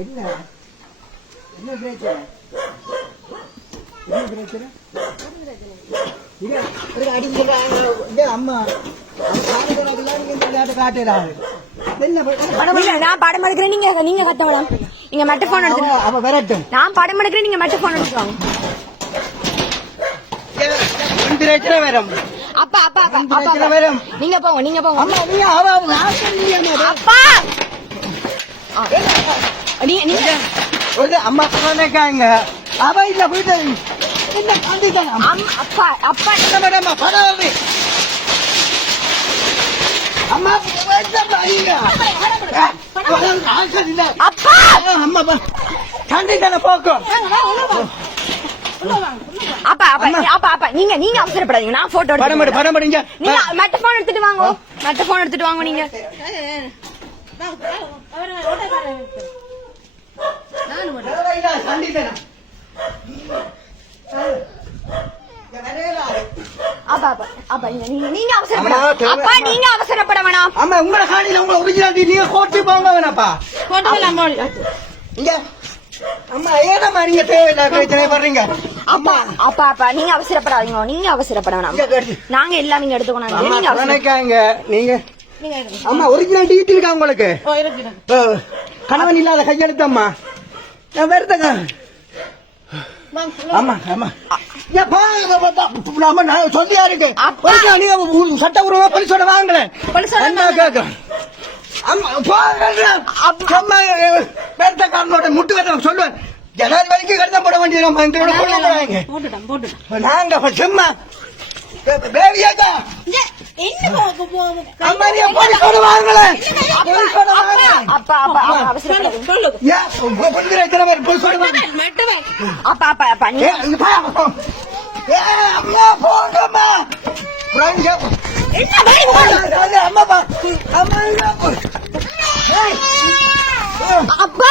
என்ன என்ன பிரச்சனை என்ன பிரச்சனை அடிக்க அம்மா காட்டுறாரு நான் படம் எடுக்கிறேன் நீங்க கத்த வேணாம் நீங்க மட்டும் போன் எடுத்து அவ வரட்டும் நான் படம் எடுக்கிறேன் நீங்க மட்டும் போன் எடுத்துவாங்க பிரச்சனை வரும் அப்பா அப்பா அப்பா வரும் நீங்க போங்க அம்மா நீ அப்பா நீங்க ஒரு அம்மா சொன்னாங்க அவ இல்ல போயிட்டு என்ன காந்திதான் அப்பா அப்பா மேடம் பரவாயில்ல அம்மா அப்பா அம்மா காந்திதான போக்கும் அப்பா அப்பா அப்பா நீங்க அவசரப்படாதீங்க நான் போட்டோ படம் எடுங்க நீங்க மட்ட போன் எடுத்துட்டு வாங்க நீங்க நீங்க அவசரப்பட வேணாம் ஆமா உங்கள காணில உங்க ஒரிஜினாலிட்டி நீங்க கோட்டி போங்க வேணாப்பா இங்க அம்மா ஏதமா நீங்க தேவையில்லாத பிரச்சனை பண்றீங்க அப்பா அப்பா அப்பா நீங்க அவசரப்படாதீங்க நீங்க அவசரப்பட வேணாம் நாங்க எல்லாம் நீங்க எடுத்துக்கணும் நீங்க அவசரக்காங்க நீங்க அம்மா ஒரிஜினாலிட்டி இருக்கா உங்களுக்கு கணவன் இல்லாத கையெழுத்தம்மா நான் வருத்தங்க ஆமா ஆமா நான் சொல்லியா இருக்கேன் சட்டபூர்வமா பரிசோட வாங்கலேன் கேட்கிறேன் முட்டு கட்ட சொல்லுவேன் ஜனாதிபதிக்கு கடிதம் போட வேண்டியது நாங்க சும்மா பேபியாக்கா அப்பா